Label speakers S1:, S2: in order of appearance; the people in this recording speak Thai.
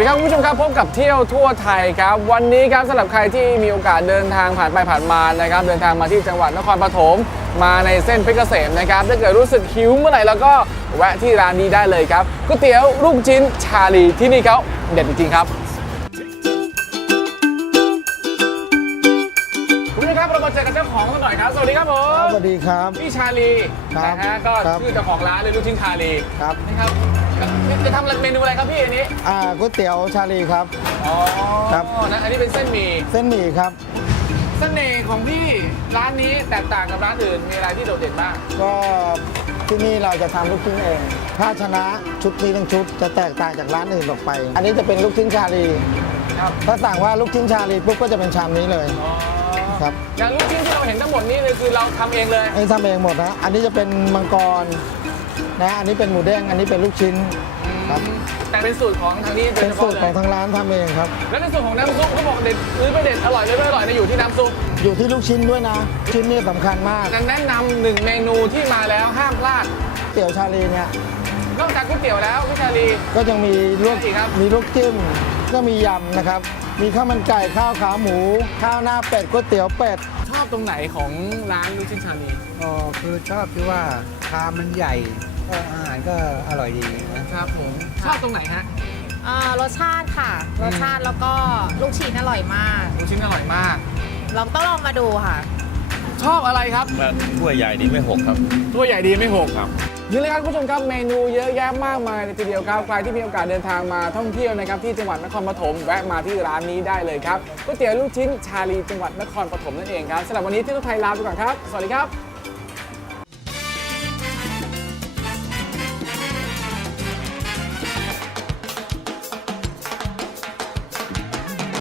S1: ครับคุณผู้ชมครับพบกับเที่ยวทั่วไทยครับวันนี้ครับสำหรับใครที่มีโอกาสเดินทางผ่านไปผ่านมานะครับเดินทางมาที่จังหวัดนครปฐมมาในเส้นเพชรเกษมนะครับถ้าเกิดรู้สึกหิวเมื่อไหร่แล้วก็แวะที่ร้านนี้ได้เลยครับก๋วยเตี๋ยวลูกชิ้นชาลีที่นี่เขาเด็ดจริงๆครับคุณผู้ชมครับเรามาเจอกับเจ้าของกันหน่อยครับสวัสดีครับผม
S2: สวัสดีครับ
S1: พี่ชาลีนะฮะก็ชื่อเจ้าของร้านเลยลูกชิ้นชาลี
S2: ครับ
S1: นะครับจะทำเมนูอะไรครับพี่อันนี้
S2: ก๋วยเตี๋ยวชาลีครับ
S1: อ๋อ
S2: ครับ
S1: นะอันนี้เป็นเส้นหมี่
S2: ครับ
S1: เสน่ห์ของพี่ร้านนี้แตกต่างกับร้านอื่นมีอะไรที่โดดเด่นบ้าง
S2: ก็ที่นี่เราจะทำลูกชิ้นเองถ้าชนะชุดนี้ทั้งชุดจะแตกต่างจากร้านอื่นออกไปอันนี้จะเป็นลูกชิ้นชาลี
S1: ครับ
S2: ถ้าสั่งว่าลูกชิ้นชาลีปุ๊บก็จะเป็นชามนี้เลยครับ
S1: อย่างลูกชิ้นที่เราเห็นทั้งหมดนี้เลยคือเราทำเองเลย
S2: ทำเองหมดนะอันนี้จะเป็นมังกรนะอันนี้เป็นหมูเด้งอันนี้เป็นลูกชิ้นครับ
S1: แต่เป็นสูตรของทางนี้
S2: เป็นสูตรของทางร้านทำเองครับ
S1: แล้วในส่วนของน้ำซุปเขาบอกเด็ดหรือไม่เด็ดอร่อยหรือไม่อร่อยเนี่ยอยู่ที่น้ำซุป
S2: อยู่ที่ลูกชิ้นด้วยนะชิ้นนี่สำคัญมาก
S1: แนะนำหนึ่งเมนูที่มาแล้วห้ามพลาด
S2: เตี๋ยวชาลีเนี่ย
S1: นอกจากก๋วยเตี๋ยวแล้วพี่ชาลี
S2: ก็ยังมีลวกมีลูกจิ้มก็มียำนะครับมีข้าวมันไก่ข้าวขาหมูข้าวหน้าเป็ดก๋วยเตี๋ยวเป็ด
S1: ชอบตรงไหนของร้านลูกชิ้นชาลี
S3: คือชอบที่ว่าชามมันใหญ่ก็อาหารก็อร่อยดี
S1: นะครับผมชอบตรงไหนฮะ
S4: รสชาติค่ะรสชาติแล้วก็ลูกชิ้นอร่อยมาก
S1: ลูกชิ้นอร่อยมาก
S4: ลองต้องลองมาดูค่ะ
S1: ชอบอะไรครับ
S5: ถ้วยใหญ่ดีไม่หกครับ
S1: ถ้วยใหญ่ดีไม่หกครับนี่เลยครับคุณผู้ชมครับเมนูเยอะแยะมากมายเลยทีเดียวครับใครที่มีโอกาสเดินทางมาท่องเที่ยวนะครับที่จังหวัดนครปฐมแวะมาที่ร้านนี้ได้เลยครับก๋วยเตี๋ยวลูกชิ้นชาลีจังหวัดนครปฐมนั่นเองครับสำหรับวันนี้ที่ทุกไทยลาไปก่อนครับสวัสดีครับ